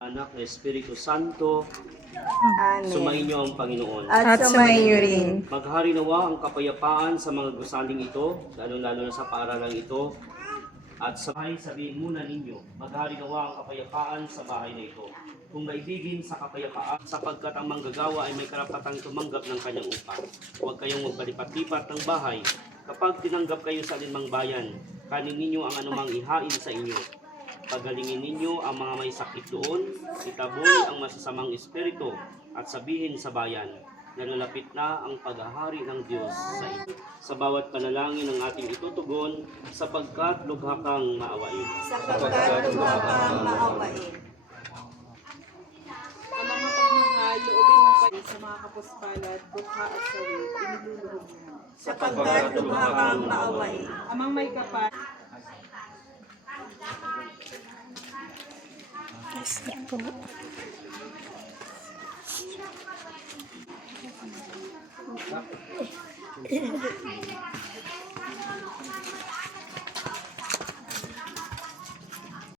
Anak na Espiritu Santo, Amen. sumainyo ang Panginoon. At sumainyo rin. Maghari nawa ang kapayapaan sa mga gusaling ito, lalo-lalo na sa paaralang ito. At sabihin muna ninyo, maghari nawa ang kapayapaan sa bahay na ito. Kung maibigin sa kapayapaan, sapagkat ang manggagawa ay may karapatang tumanggap ng kanyang upa. Huwag kayong magpalipat-lipat ng bahay. Kapag tinanggap kayo sa alinmang bayan, kanin ninyo ang anumang ihain sa inyo. Pagalingin ninyo ang mga may sakit doon, itaboy ang masasamang espiritu, at sabihin sa bayan, nalalapit na ang paghahari ng Diyos sa inyo. Sa bawat panalangin ng ating itutugon, sapagkat lubha kang maawain. Sapagkat lubha kang maawain. Ang mga pagmamahal, loobin mong pati sa mga kapuspalad, bukha at sawi, iniluluhog mo. Sapagkat lubha kang maawain. Amang may kapal,